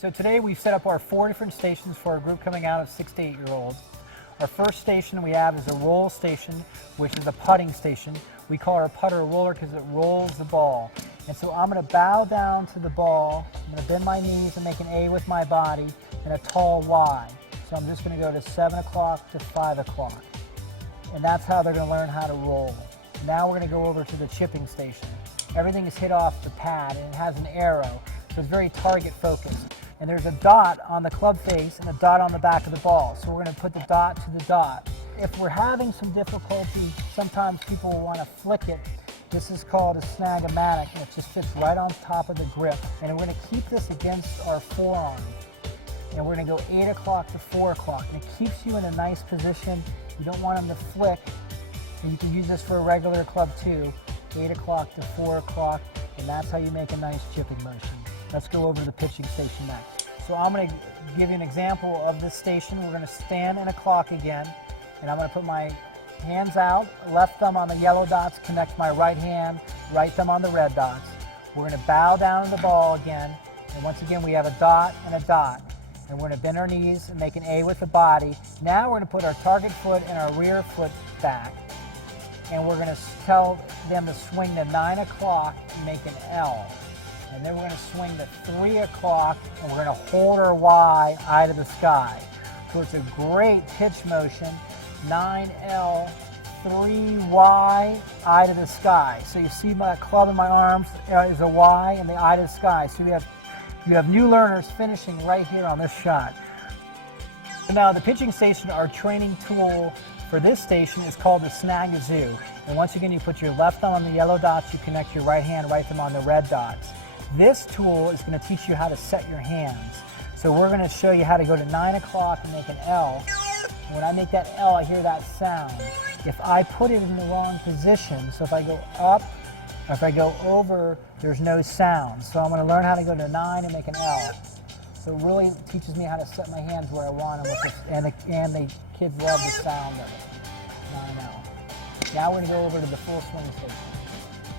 So today we've set up our 4 different stations for our group coming out of 6 to 8-year-olds. Our first station we have is a roll station, which is a putting station. We call our putter a roller because it rolls the ball. And so I'm going to bow down to the ball, I'm going to bend my knees and make an A with my body and a tall Y. So I'm just going to go to 7 o'clock to 5 o'clock. And that's how they're going to learn how to roll. Now we're going to go over to the chipping station. Everything is hit off the pad and it has an arrow, so it's very target focused. And there's a dot on the club face and a dot on the back of the ball. So we're going to put the dot to the dot. If we're having some difficulty, sometimes people will want to flick it. This is called a snag-o-matic, and it just fits right on top of the grip. And we're going to keep this against our forearm. And we're going to go 8 o'clock to 4 o'clock. And it keeps you in a nice position. You don't want them to flick. And you can use this for a regular club too. 8 o'clock to 4 o'clock, and that's how you make a nice chipping motion. Let's go over to the pitching station next. So I'm going to give you an example of this station. We're going to stand in a clock again, and I'm going to put my hands out, left thumb on the yellow dots, connect my right hand, right thumb on the red dots. We're going to bow down to the ball again, and once again we have a dot and a dot. And we're going to bend our knees and make an A with the body. Now we're going to put our target foot and our rear foot back, and we're going to tell them to swing to 9 o'clock and make an L. And then we're going to swing to 3 o'clock, and we're going to hold our Y, eye to the sky. So it's a great pitch motion, 9L, 3Y, eye to the sky. So you see my club in my arms is a Y and the eye to the sky. So you have new learners finishing right here on this shot. Now the pitching station, our training tool for this station is called the Snag. And once again, you put your left thumb on the yellow dots, you connect your right hand, right thumb on the red dots. This tool is going to teach you how to set your hands. So we're going to show you how to go to 9 o'clock and make an L. When I make that L, I hear that sound. If I put it in the wrong position, so if I go up, or if I go over, there's no sound. So I'm going to learn how to go to 9 and make an L. So it really teaches me how to set my hands where I want them, with this, and the kids love the sound of it. 9L. Now we're going to go over to the full swing station.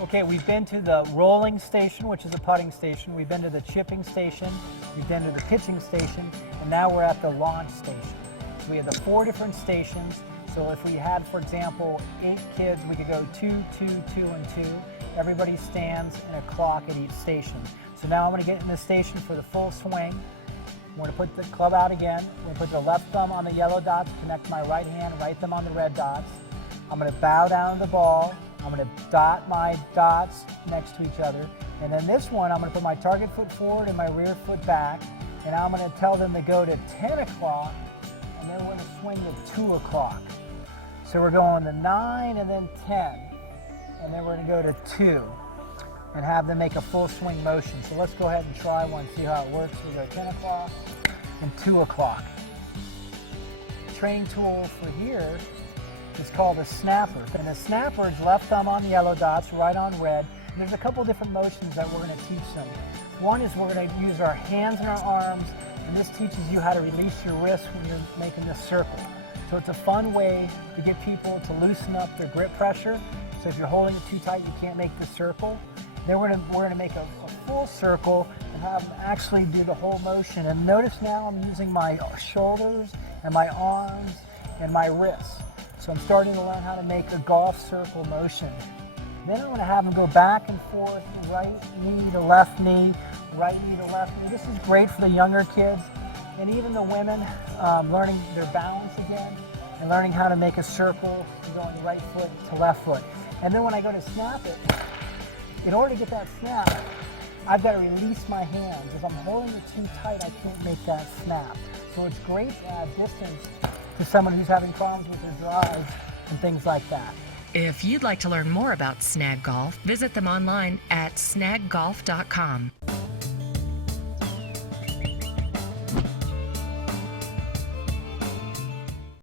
Okay, we've been to the rolling station, which is a putting station. We've been to the chipping station. We've been to the pitching station. And now we're at the launch station. So we have the 4 different stations. So if we had, for example, 8 kids, we could go 2, 2, 2, and 2. Everybody stands in a clock at each station. So now I'm going to get in the station for the full swing. We're going to put the club out again. We're going to put the left thumb on the yellow dots, connect my right hand, right thumb on the red dots. I'm going to bow down to the ball. I'm going to dot my dots next to each other. And then this one, I'm going to put my target foot forward and my rear foot back. And I'm going to tell them to go to 10 o'clock, and then we're going to swing to 2 o'clock. So we're going to 9 and then 10. And then we're going to go to 2 and have them make a full swing motion. So let's go ahead and try one, see how it works. We go 10 o'clock and 2 o'clock. The training tool for here is called a snapper. And the snapper is left thumb on the yellow dots, right on red. And there's a couple different motions that we're going to teach them. One is we're going to use our hands and our arms, and this teaches you how to release your wrists when you're making this circle. So it's a fun way to get people to loosen up their grip pressure. So if you're holding it too tight, you can't make the circle. Then we're going to make a full circle and have them actually do the whole motion. And notice now I'm using my shoulders and my arms and my wrists. So I'm starting to learn how to make a golf circle motion. Then I'm going to have them go back and forth, right knee to left knee, right knee to left knee. This is great for the younger kids and even the women, learning their balance again and learning how to make a circle going right foot to left foot. And then when I go to snap it, in order to get that snap, I've got to release my hands. If I'm holding it too tight, I can't make that snap. So it's great to add distance to someone who's having problems with their drives and things like that. If you'd like to learn more about Snag Golf, visit them online at snaggolf.com.